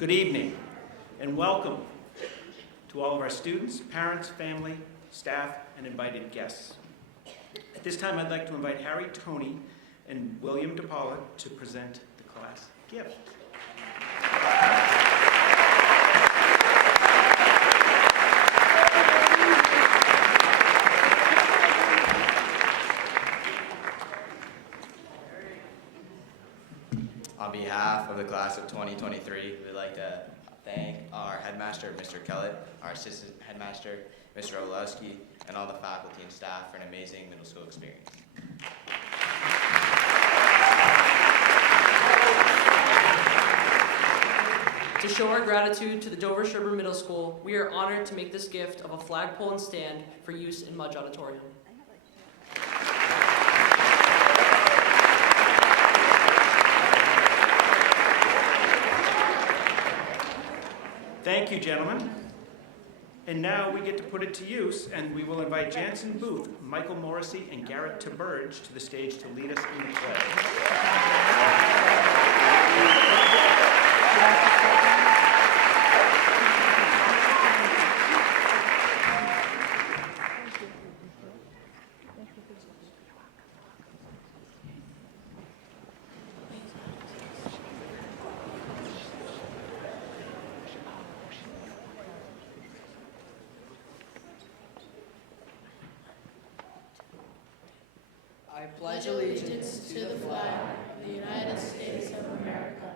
Good evening and welcome to all of our students, parents, family, staff, and invited guests. At this time, I'd like to invite Harry, Tony, and William DePaula to present the class gift. On behalf of the class of 2023, we'd like to thank our headmaster, Mr. Kellett, our assistant headmaster, Mr. Olewski, and all the faculty and staff for an amazing middle school experience. To show our gratitude to the Sherborn Middle School, we are honored to make this gift of a flagpole and stand for use in Mudge Auditorium. Thank you, gentlemen. And now we get to put it to use, and we will invite Jansen Booth, Michael Morrissey, and Garrett Taberge to the stage to lead us in the play. I pledge allegiance to the flag of the United States of America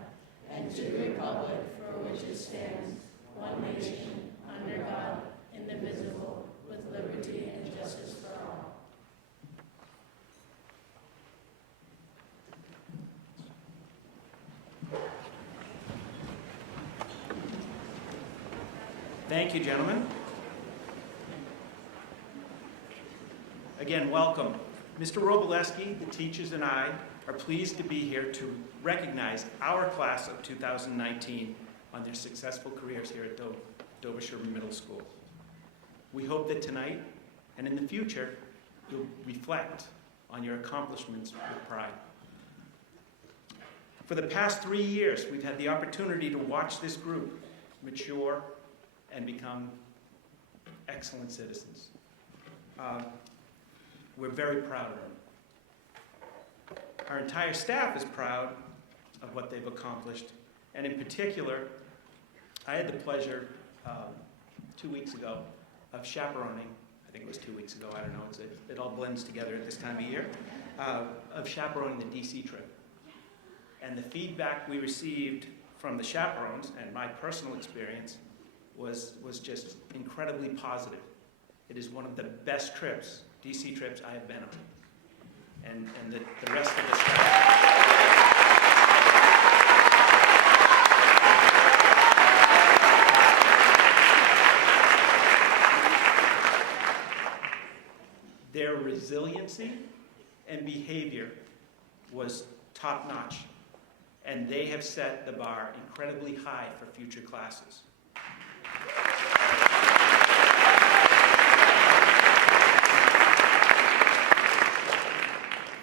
and to the republic for which it stands, one nation, under God, indivisible, with liberty and justice for all. Thank you, gentlemen. Again, welcome. Mr. Roboleski, the teachers, and I are pleased to be here to recognize our class of 2019 on their successful careers here at Sherborn Middle School. We hope that tonight and in the future, you'll reflect on your accomplishments with pride. For the past 3 years, we've had the opportunity to watch this group mature and become excellent citizens. We're very proud of them. Our entire staff is proud of what they've accomplished, and in particular, I had the pleasure 2 weeks ago of chaperoning, I think it was 2 weeks ago, I don't know, it all blends together at this time of year, of chaperoning the DC trip. And the feedback we received from the chaperones, and my personal experience, was just incredibly positive. It is one of the best trips, DC trips, I have been on. And the rest of the staff. Their resiliency and behavior was top-notch, and they have set the bar incredibly high for future classes.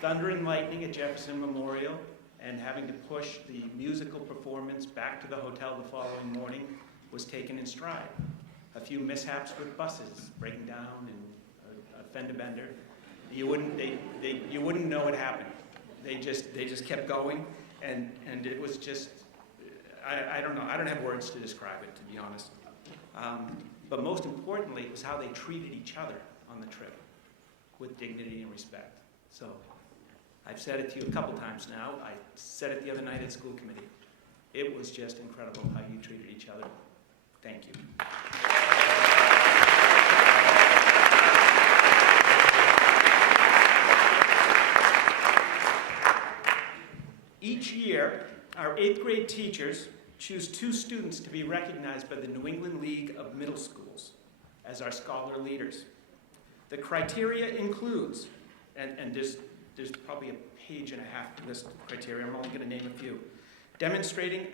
Thunder and lightning at Jefferson Memorial and having to push the musical performance back to the hotel the following morning was taken in stride. A few mishaps with buses breaking down and a fender bender. You wouldn't know it happened. They just kept going, and it was just, I don't know, I don't have words to describe it, to be honest. But most importantly, it was how they treated each other on the trip with dignity and respect. So I've said it to you a couple times now. I said it the other night at school committee. It was just incredible how you treated each other. Thank you. Each year, our 8th grade teachers choose 2 students to be recognized by the New England League of Middle Schools as our scholar leaders. The criteria includes, and there's probably a page and a half list of criteria, I'm only going to name a few. Demonstrating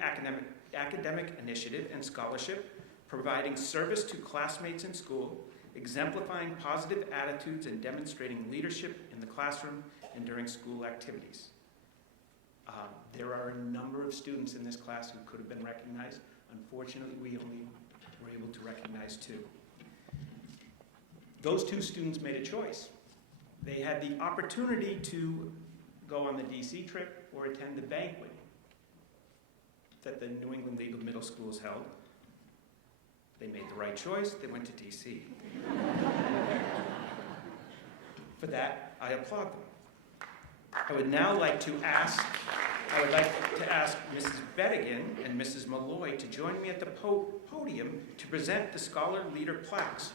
academic initiative and scholarship, providing service to classmates in school, exemplifying positive attitudes and demonstrating leadership in the classroom and during school activities. There are a number of students in this class who could have been recognized. Unfortunately, we only were able to recognize 2. Those 2 students made a choice. They had the opportunity to go on the DC trip or attend the banquet that the New England League of Middle Schools held. They made the right choice. They went to DC. For that, I applaud them. I would like to ask Mrs. Bettigan and Mrs. Malloy to join me at the podium to present the Scholar Leader plaques.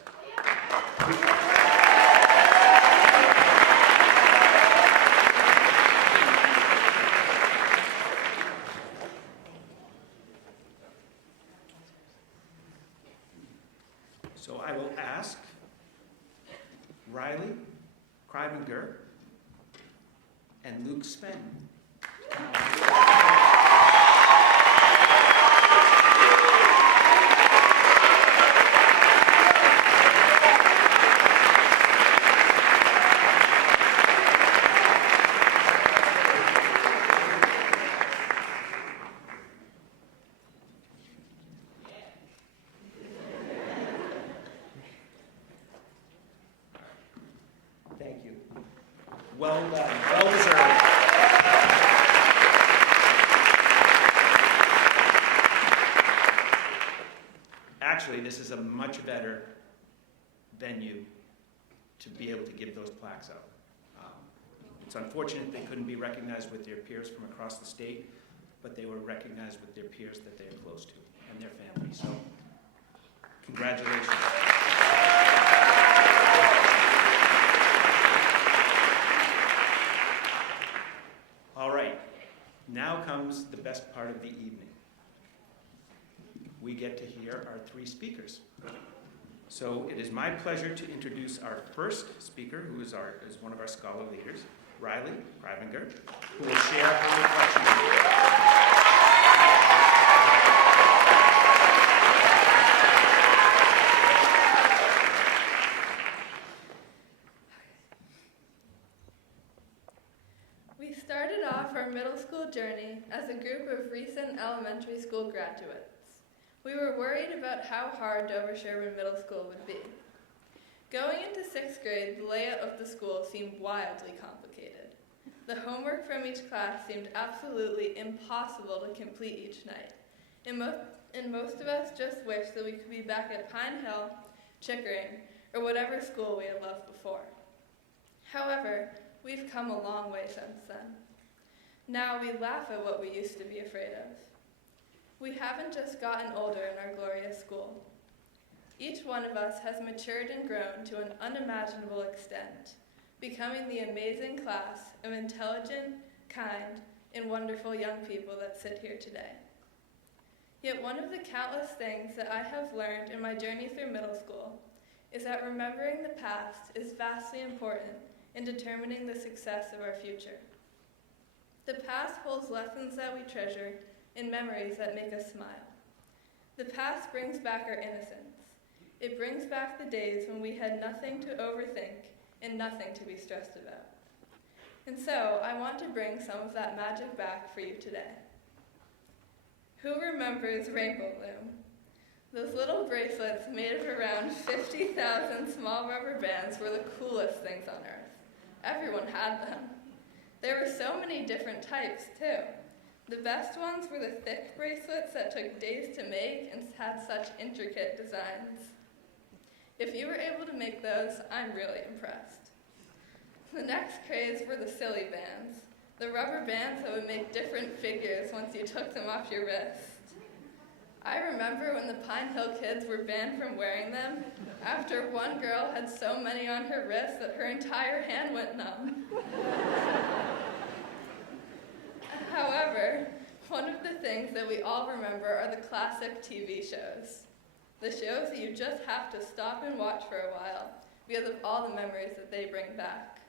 So I will ask Riley Kreibinger and Luke Sven. Thank you. Well done. Well deserved. Actually, this is a much better venue to be able to give those plaques out. It's unfortunate they couldn't be recognized with their peers from across the state, but they were recognized with their peers that they are close to and their families. So, congratulations. All right, now comes the best part of the evening. We get to hear our 3 speakers. So it is my pleasure to introduce our first speaker, who is one of our scholar leaders, Riley Kreibinger, who will share her reflections. We started off our middle school journey as a group of recent elementary school graduates. We were worried about how hard Dover Sherborn Middle School would be. Going into 6th grade, the layout of the school seemed wildly complicated. The homework from each class seemed absolutely impossible to complete each night. And most of us just wished that we could be back at Pine Hill, Chickering, or whatever school we had loved before. However, we've come a long way since then. Now we laugh at what we used to be afraid of. We haven't just gotten older in our glorious school. Each one of us has matured and grown to an unimaginable extent, becoming the amazing class of intelligent, kind, and wonderful young people that sit here today. Yet one of the countless things that I have learned in my journey through middle school is that remembering the past is vastly important in determining the success of our future. The past holds lessons that we treasure and memories that make us smile. The past brings back our innocence. It brings back the days when we had nothing to overthink and nothing to be stressed about. And so, I want to bring some of that magic back for you today. Who remembers Rainbow Loom? Those little bracelets made of around 50,000 small rubber bands were the coolest things on earth. Everyone had them. There were so many different types, too. The best ones were the thick bracelets that took days to make and had such intricate designs. If you were able to make those, I'm really impressed. The next craze were the silly bands, the rubber bands that would make different figures once you took them off your wrist. I remember when the Pine Hill kids were banned from wearing them after one girl had so many on her wrist that her entire hand went numb. However, one of the things that we all remember are the classic TV shows. The shows that you just have to stop and watch for a while because of all the memories that they bring back.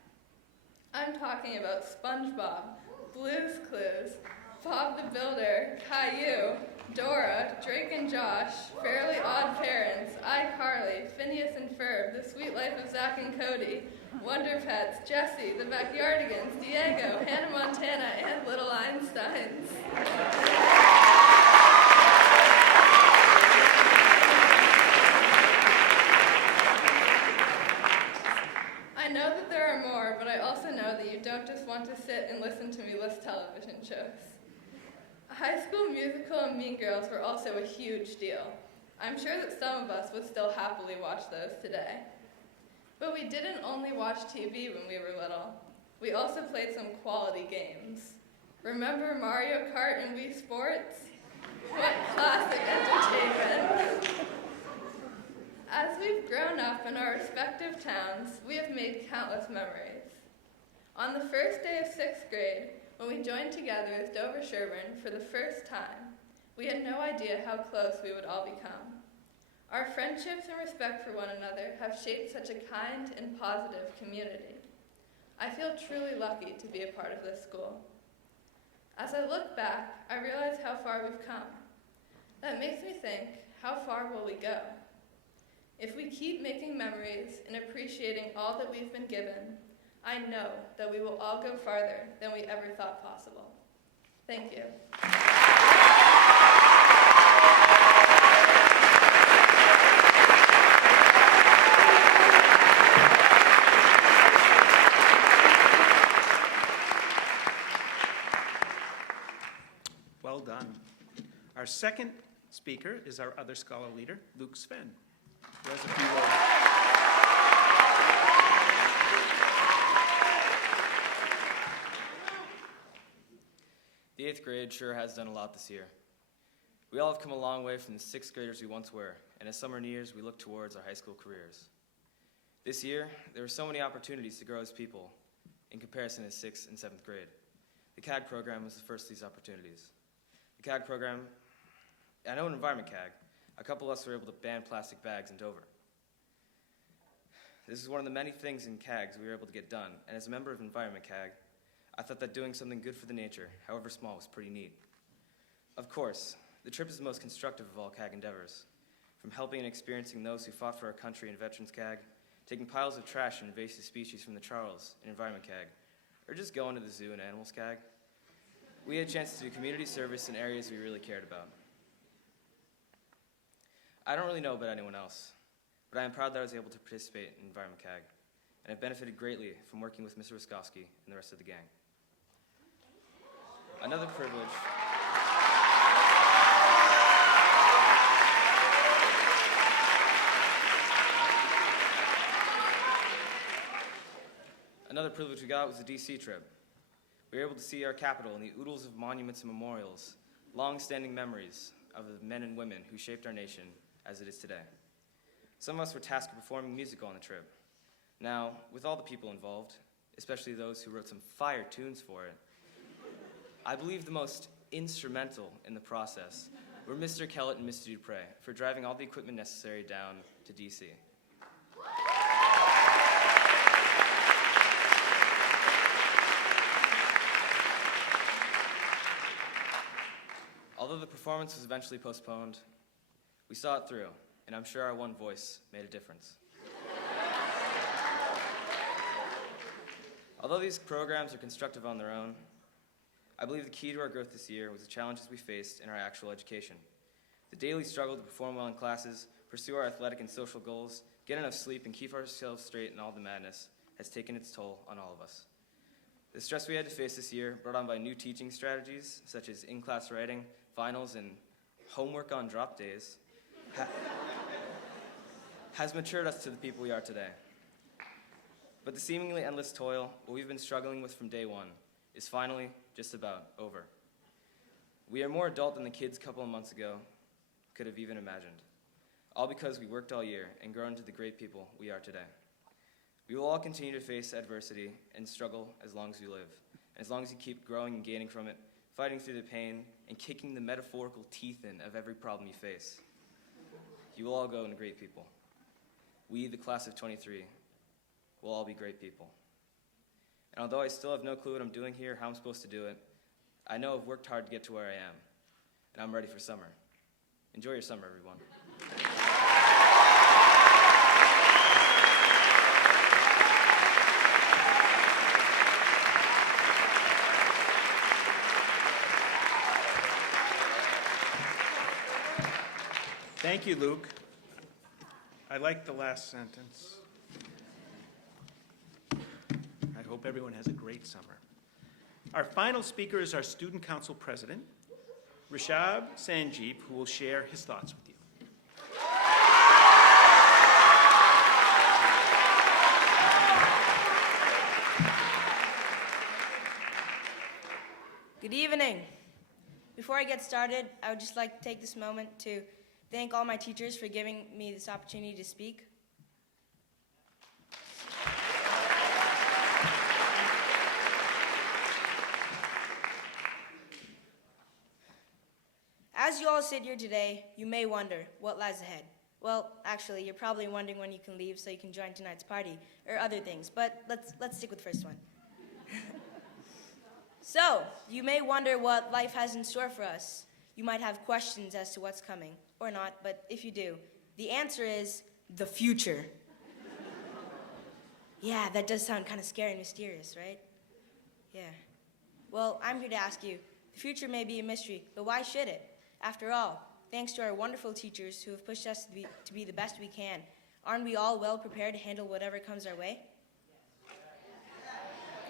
I'm talking about SpongeBob, Blue's Clues, Bob the Builder, Caillou, Dora, Drake and Josh, Fairly Odd Parents, iCarly, Phineas and Ferb, The Sweet Life of Zack and Cody, Wonder Pets, Jessie, The Backyardigans, Diego, Hannah Montana, and Little Einsteins. television shows. High School Musical and Mean Girls were also a huge deal. I'm sure that some of us would still happily watch those today. But we didn't only watch TV when we were little. We also played some quality games. Remember Mario Kart and Wii Sports? What classic entertainment! As we've grown up in our respective towns, we have made countless memories. On the first day of 6th grade, when we joined together as Dover Sherborn for the first time, we had no idea how close we would all become. Our friendships and respect for one another have shaped such a kind and positive community. I feel truly lucky to be a part of this school. As I look back, I realize how far we've come. That makes me think, how far will we go? If we keep making memories and appreciating all that we've been given, I know that we will all go farther than we ever thought possible. Thank you. Well done. Our second speaker is our other scholar leader, Luke Sven, who has a few words. The 8th grade sure has done a lot this year. We all have come a long way from the 6th graders we once were, and as summer nears, we look towards our high school careers. This year, there were so many opportunities to grow as people in comparison to 6th and 7th grade. The CAG program was the first of these opportunities. The CAG program, I know in Environment CAG, a couple of us were able to ban plastic bags in Dover. This is one of the many things in CAGs we were able to get done, and as a member of Environment CAG, I thought that doing something good for the nature, however small, was pretty neat. Of course, the trip is the most constructive of all CAG endeavors. From helping and experiencing those who fought for our country in Veterans CAG, taking piles of trash and invasive species from the Charles in Environment CAG, or just going to the zoo in Animals CAG, we had a chance to do community service in areas we really cared about. I don't really know about anyone else, but I am proud that I was able to participate in Environment CAG, and have benefited greatly from working with Mr. Wiskowski and the rest of the gang. Another privilege we got was the DC trip. We were able to see our capital and the oodles of monuments and memorials, long-standing memories of the men and women who shaped our nation as it is today. Some of us were tasked with performing music on the trip. Now, with all the people involved, especially those who wrote some fire tunes for it, I believe the most instrumental in the process were Mr. Kellett and Mr. Dupre for driving all the equipment necessary down to DC. Although the performance was eventually postponed, we saw it through, and I'm sure our one voice made a difference. Although these programs are constructive on their own, I believe the key to our growth this year was the challenges we faced in our actual education. The daily struggle to perform well in classes, pursue our athletic and social goals, get enough sleep, and keep ourselves straight in all the madness has taken its toll on all of us. The stress we had to face this year, brought on by new teaching strategies, such as in-class writing, finals, and homework on drop days, has matured us to the people we are today. But the seemingly endless toil, what we've been struggling with from day one, is finally just about over. We are more adult than the kids a couple of months ago could have even imagined, all because we worked all year and grown into the great people we are today. We will all continue to face adversity and struggle as long as we live, and as long as you keep growing and gaining from it, fighting through the pain, and kicking the metaphorical teeth in of every problem you face. You will all go into great people. We, the class of 23, will all be great people. And although I still have no clue what I'm doing here, how I'm supposed to do it, I know I've worked hard to get to where I am, and I'm ready for summer. Enjoy your summer, everyone. Thank you, Luke. I like the last sentence. I hope everyone has a great summer. Our final speaker is our Student Council President, Rishab Sanjeev, who will share his thoughts with you. Good evening. Before I get started, I would just like to take this moment to thank all my teachers for giving me this opportunity to speak. As you all sit here today, you may wonder what lies ahead. Well, actually, you're probably wondering when you can leave so you can join tonight's party, or other things, but let's stick with the first one. So, you may wonder what life has in store for us. You might have questions as to what's coming, or not, but if you do, the answer is the future. Yeah, that does sound kind of scary and mysterious, right? Yeah. Well, I'm here to ask you, the future may be a mystery, but why should it? After all, thanks to our wonderful teachers who have pushed us to be the best we can, aren't we all well prepared to handle whatever comes our way?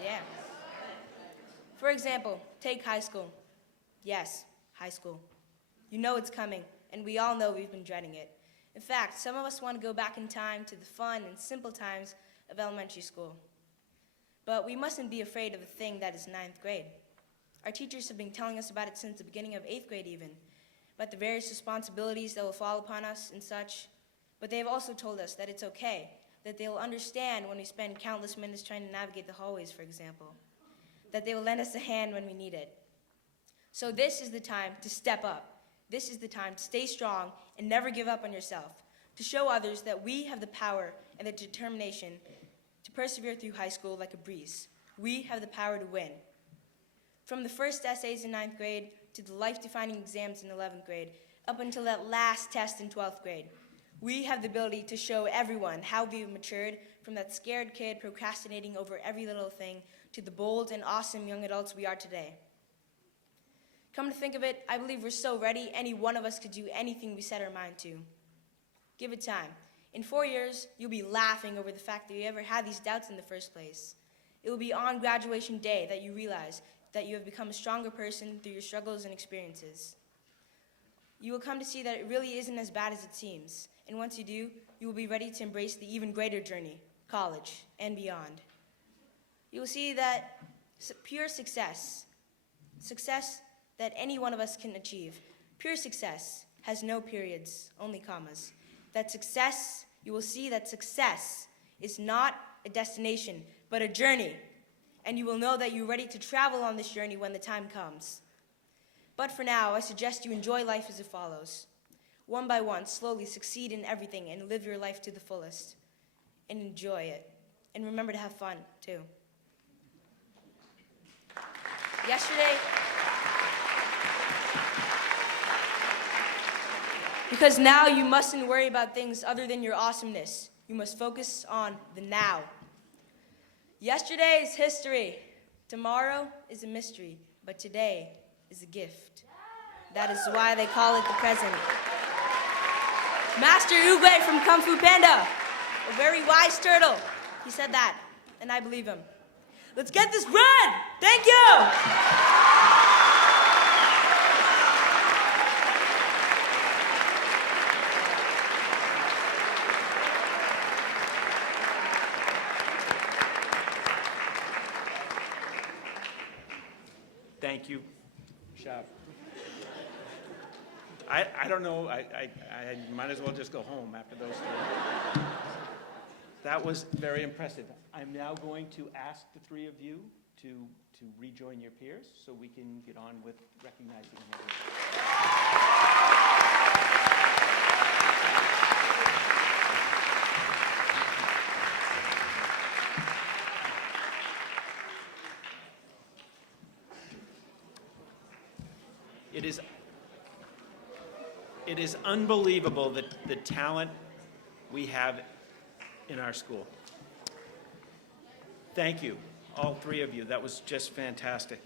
Yeah. For example, take high school. Yes, high school. You know it's coming, and we all know we've been dreading it. In fact, some of us want to go back in time to the fun and simple times of elementary school. But we mustn't be afraid of the thing that is ninth grade. Our teachers have been telling us about it since the beginning of 8th grade even, about the various responsibilities that will fall upon us and such. But they have also told us that it's okay, that they will understand when we spend countless minutes trying to navigate the hallways, for example, that they will lend us a hand when we need it. So this is the time to step up. This is the time to stay strong and never give up on yourself, to show others that we have the power and the determination to persevere through high school like a breeze. We have the power to win. From the first essays in 9th grade to the life-defining exams in 11th grade, up until that last test in 12th grade, we have the ability to show everyone how we've matured from that scared kid procrastinating over every little thing to the bold and awesome young adults we are today. Come to think of it, I believe we're so ready, any one of us could do anything we set our mind to. Give it time. In 4 years, you'll be laughing over the fact that you ever had these doubts in the first place. It will be on graduation day that you realize that you have become a stronger person through your struggles and experiences. You will come to see that it really isn't as bad as it seems, and once you do, you will be ready to embrace the even greater journey, college, and beyond. You will see that pure success that any one of us can achieve, pure success has no periods, only commas. That success, you will see that success is not a destination, but a journey. And you will know that you're ready to travel on this journey when the time comes. But for now, I suggest you enjoy life as it follows. One by one, slowly succeed in everything and live your life to the fullest. And enjoy it. And remember to have fun, too. Yesterday, because now you mustn't worry about things other than your awesomeness. You must focus on the now. Yesterday is history. Tomorrow is a mystery. But today is a gift. That is why they call it the present. Master Oogway from Kung Fu Panda, a very wise turtle. He said that, and I believe him. Let's get this run! Thank you! Thank you, Shab. I don't know, I might as well just go home after those three. That was very impressive. I'm now going to ask the three of you to rejoin your peers so we can get on with recognizing them. It is unbelievable the talent we have in our school. Thank you, all three of you. That was just fantastic.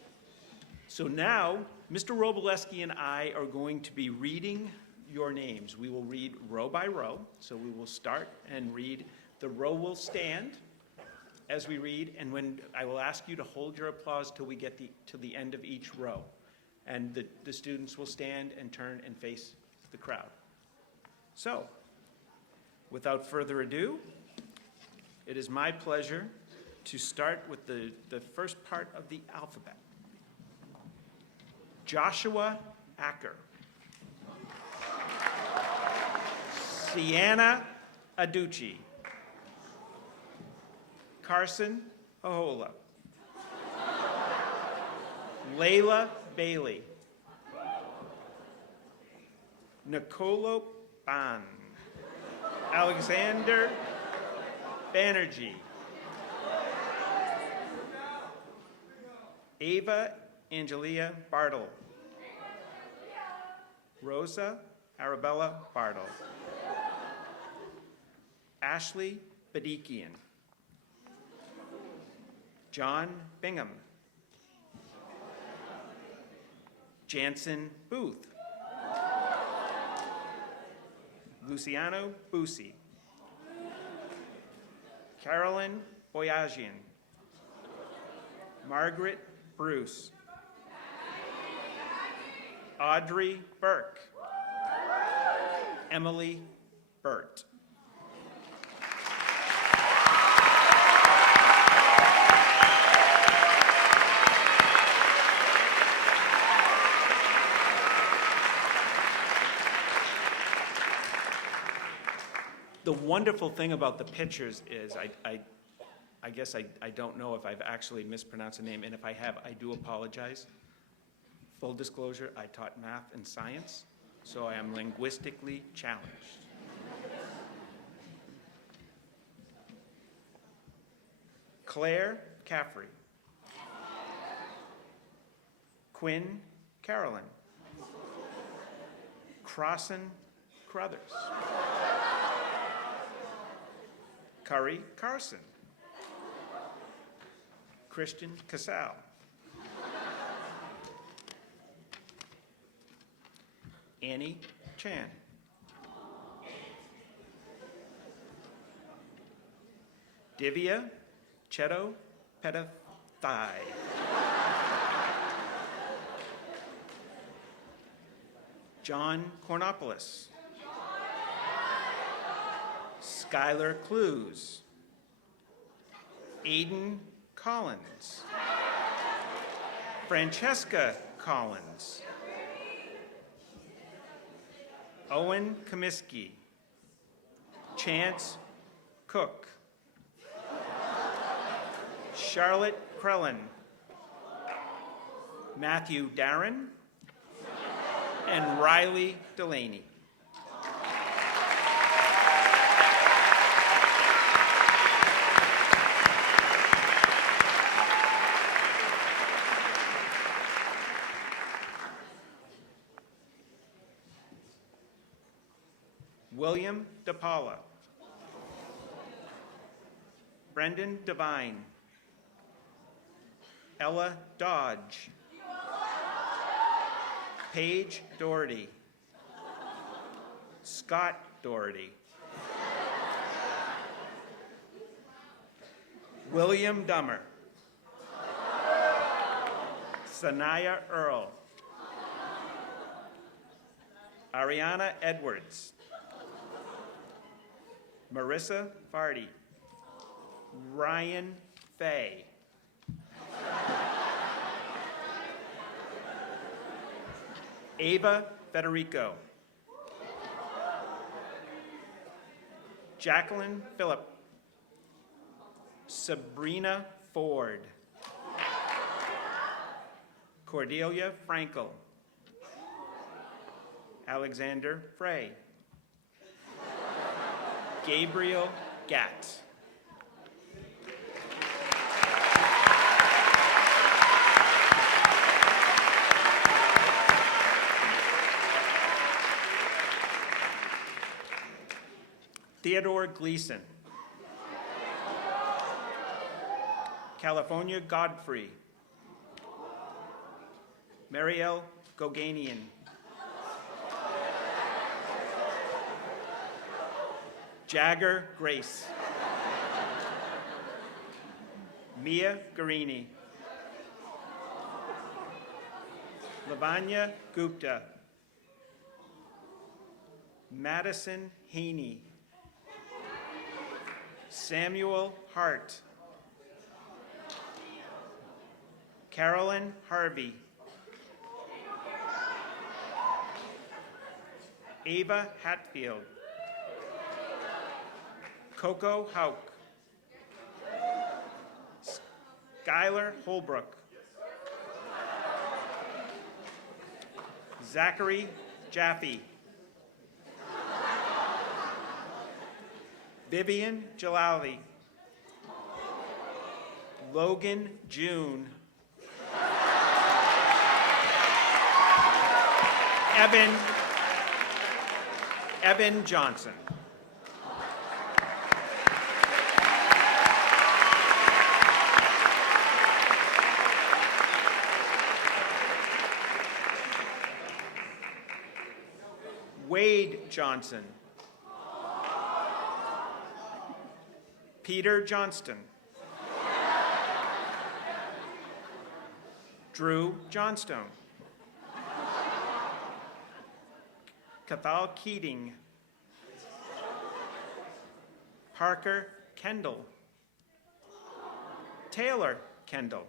So now, Mr. Roboleski and I are going to be reading your names. We will read row by row. So we will start and read. The row will stand. as we read, and when I will ask you to hold your applause till we get to the end of each row. And the students will stand and turn and face the crowd. So, without further ado, it is my pleasure to start with the first part of the alphabet. Joshua Acker. Sienna Aducci. Carson Ahola. Layla Bailey. Nicolo Ban. Alexander Banerjee. Ava Angelia Bartle. Rosa Arabella Bartle. Ashley Badikian. John Bingham. Jansen Booth. Luciano Busi. Carolyn Boyajian. Margaret Bruce. Audrey Burke. Emily Burt. The wonderful thing about the pictures is I guess I don't know if I've actually mispronounced the name, and if I have, I do apologize. Full disclosure, I taught math and science, so I am linguistically challenged. Claire Caffrey. Quinn Carolyn. Crossan Crothers. Curry Carson. Christian Casal. Annie Chan. Divya Cheto Petathai. John Kornopoulos. Skylar Clues. Aiden Collins. Francesca Collins. Owen Comiskey. Chance Cook. Charlotte Krellen. Matthew Darren. And Riley Delaney. William DePaula. Brendan Devine. Ella Dodge. Paige Doherty. Scott Doherty. William Dummer. Sanaya Earl. Ariana Edwards. Marissa Fardy. Ryan Fay. Ava Federico. Jacqueline Phillip. Sabrina Ford. Cordelia Frankel. Alexander Frey. Gabriel Gatt. Theodore Gleason. California Godfrey. Marielle Goganian. Jagger Grace. Mia Garini. Lavanya Gupta. Madison Haney. Samuel Hart. Carolyn Harvey. Ava Hatfield. Coco Hauk. Skylar Holbrook. Zachary Jaffe. Vivian Jalali. Logan June. Evan Johnson. Wade Johnson. Peter Johnston. Drew Johnstone. Cathal Keating. Parker Kendall. Taylor Kendall.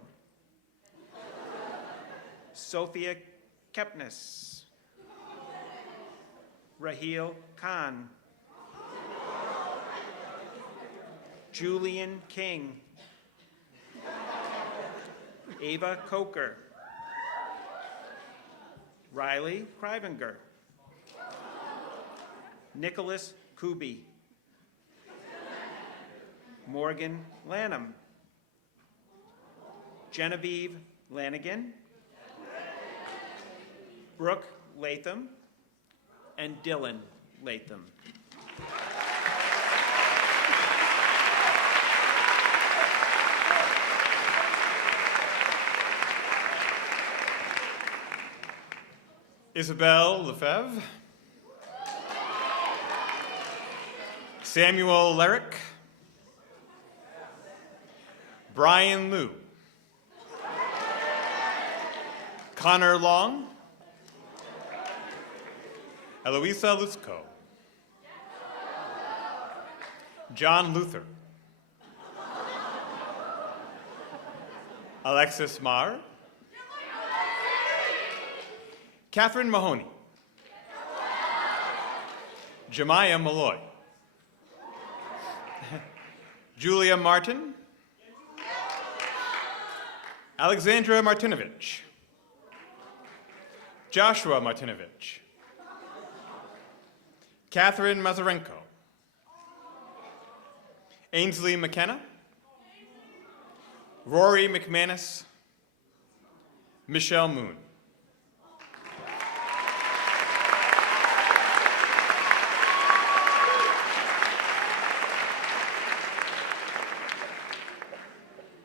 Sophia Kepnes. Raheel Khan. Julian King. Ava Coker. Riley Krivinger. Nicholas Kuby. Morgan Lanham. Genevieve Lanigan. Brooke Latham. And Dylan Latham. Isabel Lefebvre. Samuel Lerick. Brian Liu. Connor Long. Eloisa Lutzko. John Luther. Alexis Marr. Catherine Mahoney. Jemiah Malloy. Julia Martin. Alexandra Martinovich. Joshua Martinovich. Catherine Mazarenko. Ainsley McKenna. Rory McManus. Michelle Moon.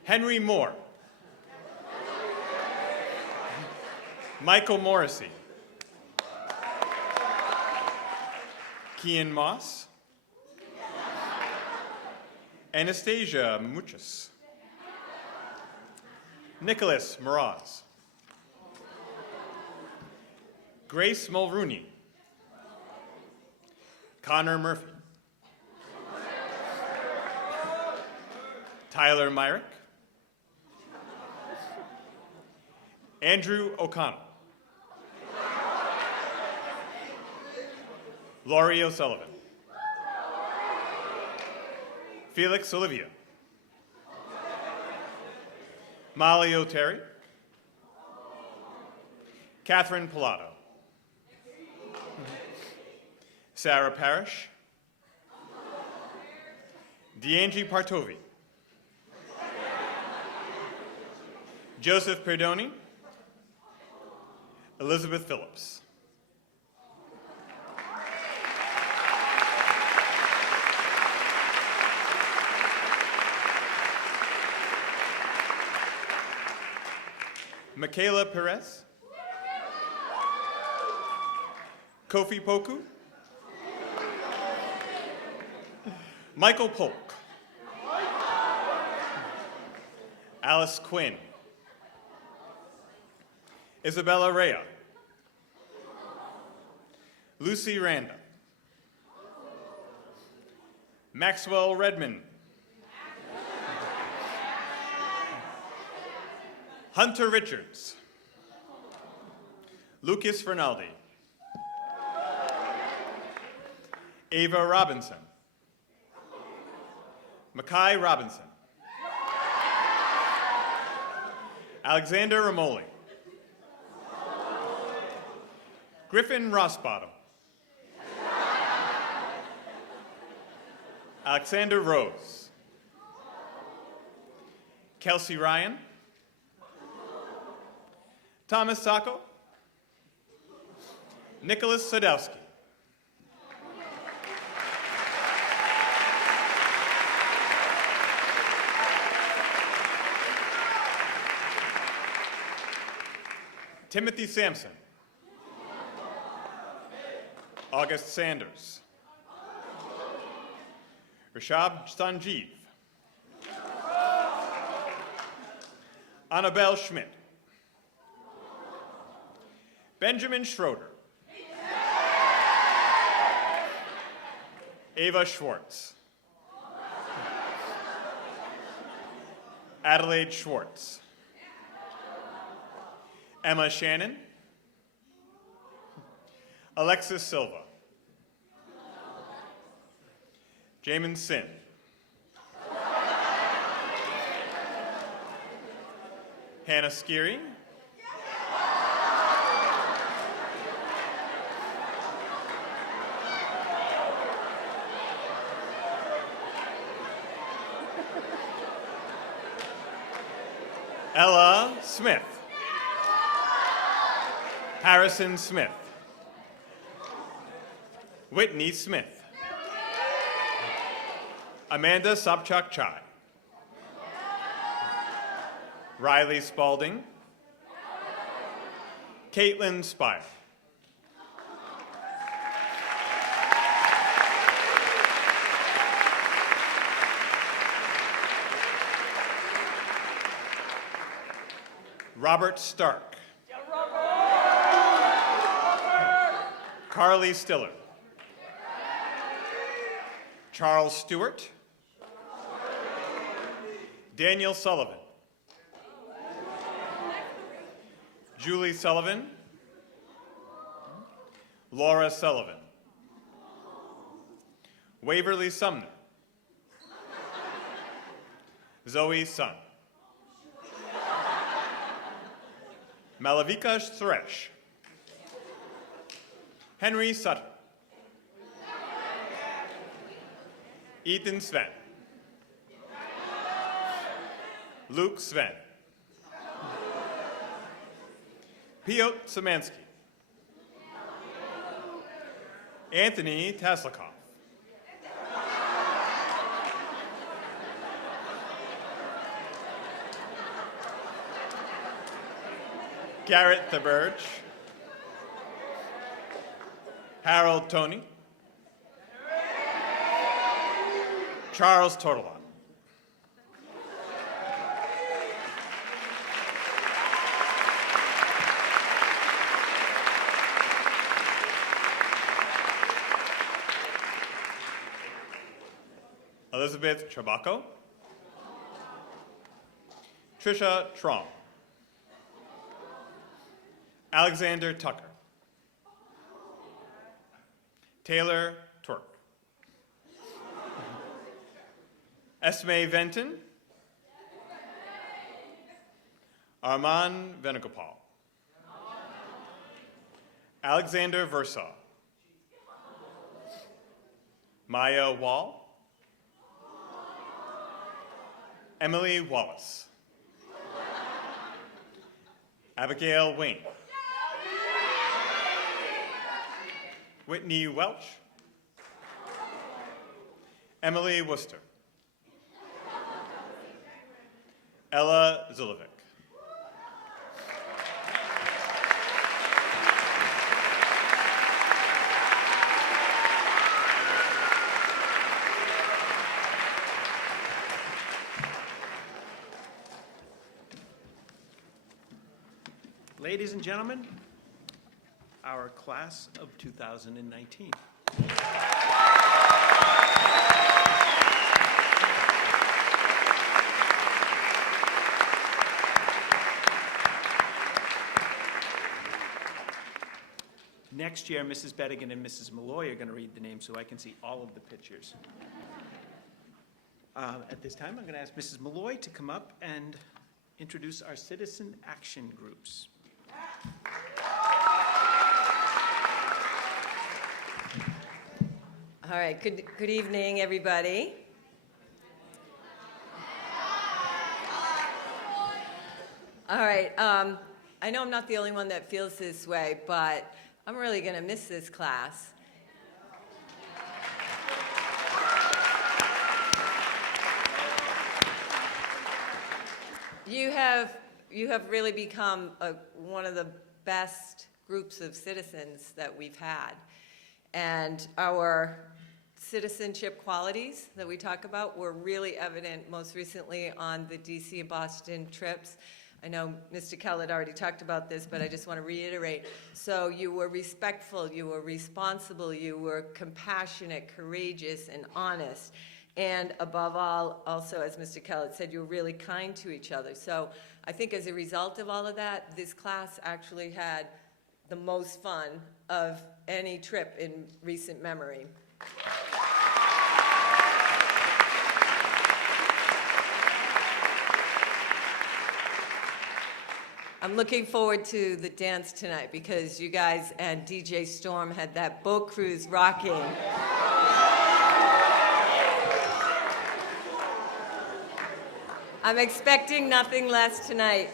Henry Moore. Michael Morrissey. Kian Moss. Anastasia Muchas. Nicholas Mraz. Grace Mulrooney. Connor Murphy. Tyler Myrick. Andrew O'Connell. Laurie O'Sullivan. Felix Olivia. Molly O'Terry. Catherine Pilato. Sarah Parrish. D'Angie Partovi. Joseph Perdoni. Elizabeth Phillips. Michaela Perez. Kofi Poku. Michael Polk. Alice Quinn. Isabella Rea. Lucy Randa. Maxwell Redmond. Hunter Richards. Lucas Fernaldi. Ava Robinson. Mackay Robinson. Alexander Ramoli. Griffin Rossbottom. Alexander Rose. Kelsey Ryan. Thomas Sacco. Nicholas Sadowski. Timothy Sampson. August Sanders. Rishab Sanjeev. Annabelle Schmidt. Benjamin Schroeder. Ava Schwartz. Adelaide Schwartz. Emma Shannon. Alexis Silva. Jamin Sin. Hannah Skiri. Ella Smith. Harrison Smith. Whitney Smith. Amanda Sobchak Chai. Riley Spalding. Caitlin Spire. Robert Stark. Carly Stiller. Charles Stewart. Daniel Sullivan. Julie Sullivan. Laura Sullivan. Waverly Sumner. Zoe Sun. Malavika Suresh. Henry Sutter. Ethan Sven. Luke Sven. Piotr Szymanski. Anthony Taslikoff. Garrett Theberge. Harold Tony. Charles Tortolot. Elizabeth Trabaco. Trisha Trong. Alexander Tucker. Taylor Turk. Esme Venton. Armand Venugopal. Alexander Versaw. Maya Wall. Emily Wallace. Abigail Wayne. Whitney Welch. Emily Worcester. Ella Zulovic. Ladies and gentlemen, our class of 2019. Next year, Mrs. Bettigan and Mrs. Malloy are going to read the names so I can see all of the pictures. At this time, I'm going to ask Mrs. Malloy to come up and introduce our citizen action groups. All right, good evening, everybody. All right, I know I'm not the only one that feels this way, but I'm really going to miss this class. You have really become one of the best groups of citizens that we've had. And our citizenship qualities that we talk about were really evident most recently on the DC and Boston trips. I know Mr. Kellett already talked about this, but I just want to reiterate. So you were respectful, you were responsible, you were compassionate, courageous, and honest. And above all, also, as Mr. Kellett said, you were really kind to each other. So I think as a result of all of that, this class actually had the most fun of any trip in recent memory. I'm looking forward to the dance tonight because you guys and DJ Storm had that boat cruise rocking. I'm expecting nothing less tonight.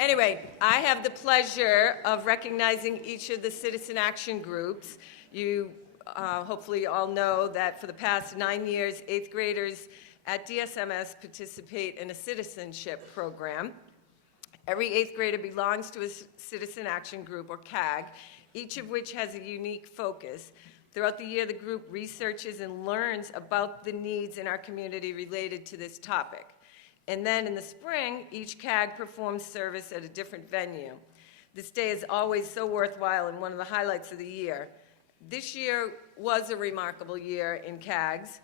Anyway, I have the pleasure of recognizing each of the citizen action groups. You hopefully all know that for the past 9 years, 8th graders at DSMS participate in a citizenship program. Every 8th grader belongs to a citizen action group, or CAG, each of which has a unique focus. Throughout the year, the group researches and learns about the needs in our community related to this topic. And then in the spring, each CAG performs service at a different venue. This day is always so worthwhile and one of the highlights of the year. This year was a remarkable year in CAGs.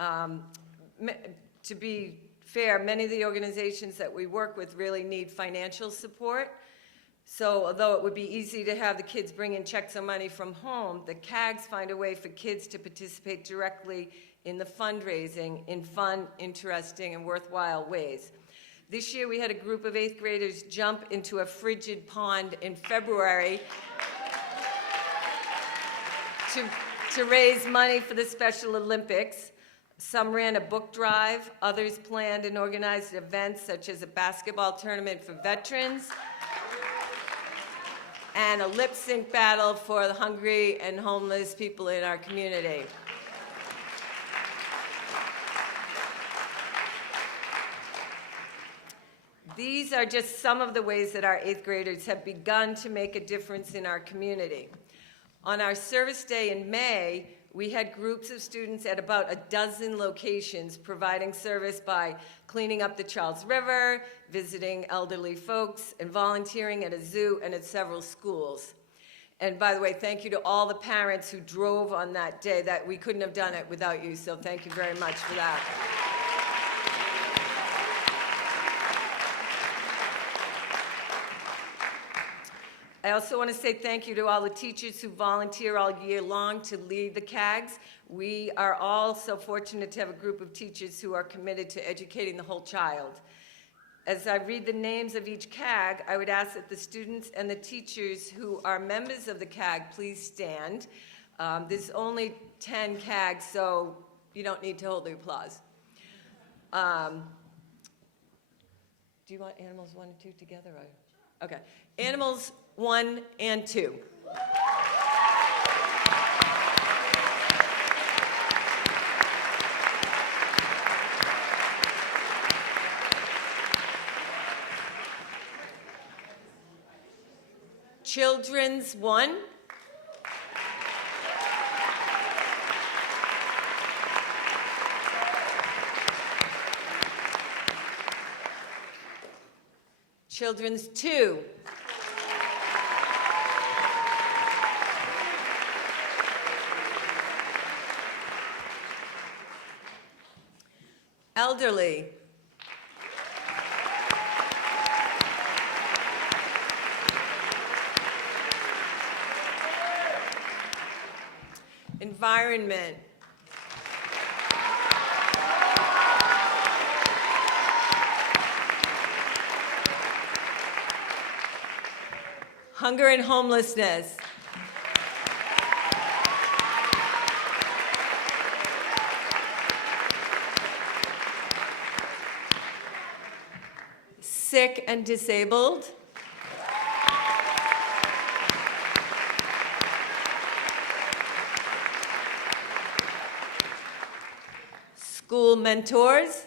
To be fair, many of the organizations that we work with really need financial support. So although it would be easy to have the kids bring in checks or money from home, the CAGs find a way for kids to participate directly in the fundraising in fun, interesting, and worthwhile ways. This year we had a group of 8th graders jump into a frigid pond in February to raise money for the Special Olympics. Some ran a book drive, others planned and organized events such as a basketball tournament for veterans and a lip sync battle for the hungry and homeless people in our community. These are just some of the ways that our 8th graders have begun to make a difference in our community. On our service day in May, we had groups of students at about a dozen locations providing service by cleaning up the Charles River, visiting elderly folks, and volunteering at a zoo and at several schools. And by the way, thank you to all the parents who drove on that day. That we couldn't have done it without you, so thank you very much for that. I also want to say thank you to all the teachers who volunteer all year long to lead the CAGs. We are all so fortunate to have a group of teachers who are committed to educating the whole child. As I read the names of each CAG, I would ask that the students and the teachers who are members of the CAG please stand. There's only 10 CAGs, so you don't need to hold the applause. Do you want animals 1 and 2 together? Or? Okay. Animals 1 and 2. Children's 1. Children's 2. Elderly. Environment. Hunger and homelessness. Sick and disabled. School mentors.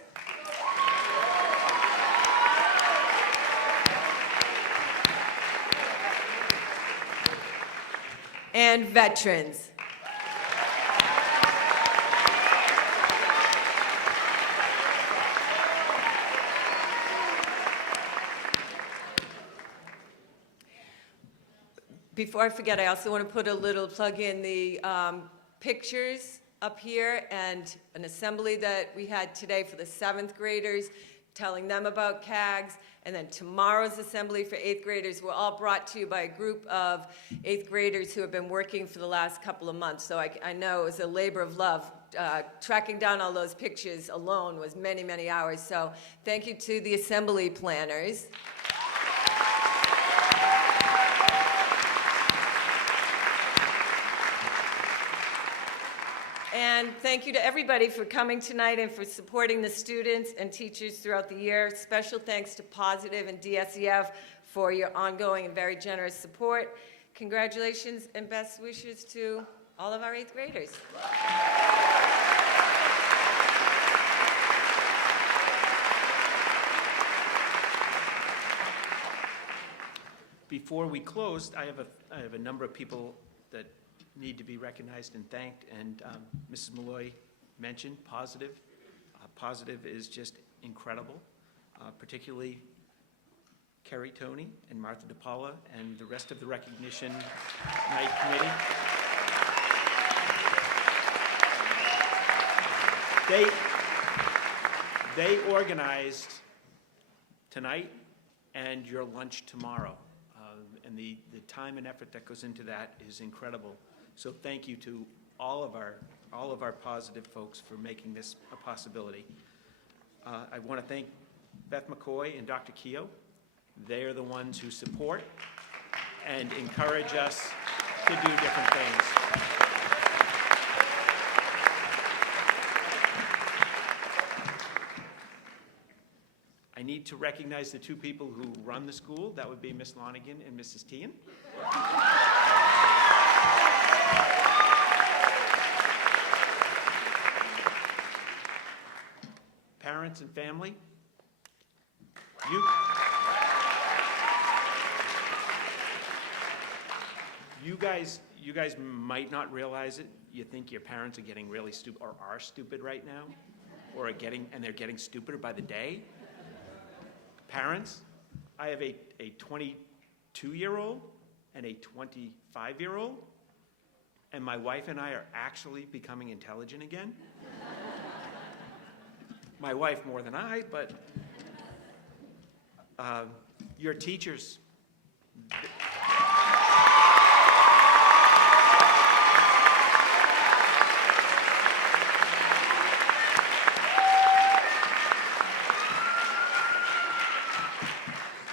And veterans. Before I forget, I also want to put a little plug in the pictures up here and an assembly that we had today for the 7th graders, telling them about CAGs, and then tomorrow's assembly for 8th graders were all brought to you by a group of 8th graders who have been working for the last couple of months. So I know it was a labor of love. Tracking down all those pictures alone was many, many hours. So thank you to the assembly planners. And thank you to everybody for coming tonight and for supporting the students and teachers throughout the year. Special thanks to Positive and DSEF for your ongoing and very generous support. Congratulations and best wishes to all of our 8th graders. Before we close, I have a number of people that need to be recognized and thanked, and Mrs. Malloy mentioned Positive. Positive is just incredible, particularly Kerry Toney and Martha DePaula and the rest of the recognition night committee. They organized tonight and your lunch tomorrow, and the time and effort that goes into that is incredible. So thank you to all of our Positive folks for making this a possibility. I want to thank Beth McCoy and Dr. Keogh. They are the ones who support and encourage us to do different things. I need to recognize the two people who run the school. That would be Miss Lonigan and Mrs. Tian. Parents and family, you guys might not realize it. You think your parents are getting really stupid, or are stupid right now, or they're getting stupider by the day. Parents, I have a 22-year-old and a 25-year-old, and my wife and I are actually becoming intelligent again. My wife more than I, but your teachers.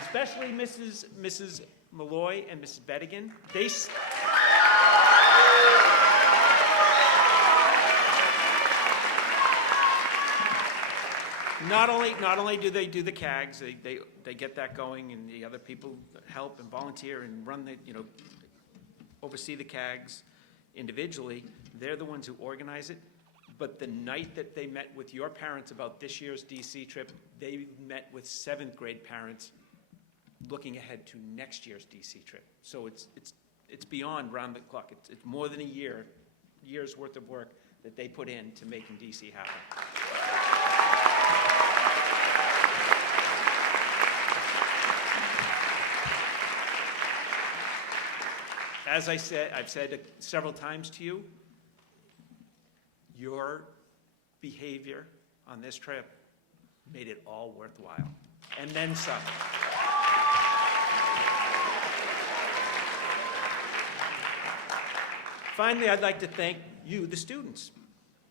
Especially Mrs. Malloy and Mrs. Bedigan. Not only do they do the CAGs, they get that going, and the other people help and volunteer and run oversee the CAGs individually. They're the ones who organize it. But the night that they met with your parents about this year's DC trip, they met with 7th grade parents looking ahead to next year's DC trip. So it's beyond round the clock. It's more than a year's worth of work that they put in to making DC happen. As I've said several times to you, your behavior on this trip Made it all worthwhile. And then some. Finally, I'd like to thank you, the students,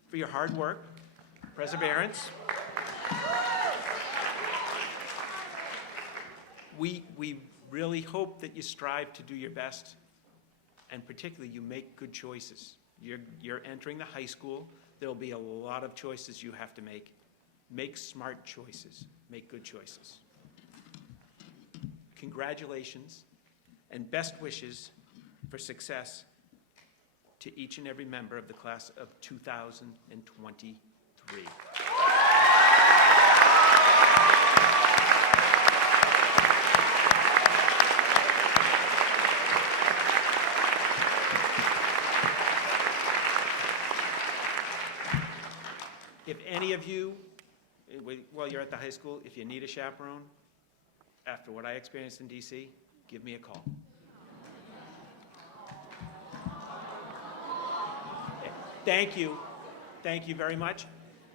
for your hard work, perseverance. We really hope that you strive to do your best, and particularly you make good choices. You're entering the high school. There'll be a lot of choices you have to make. Make smart choices. Make good choices. Congratulations and best wishes for success to each and every member of the class of 2023. If any of you, while you're at the high school, if you need a chaperone, after what I experienced in DC, give me a call. Okay. Thank you. Thank you very much.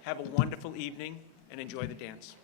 Have a wonderful evening and enjoy the dance.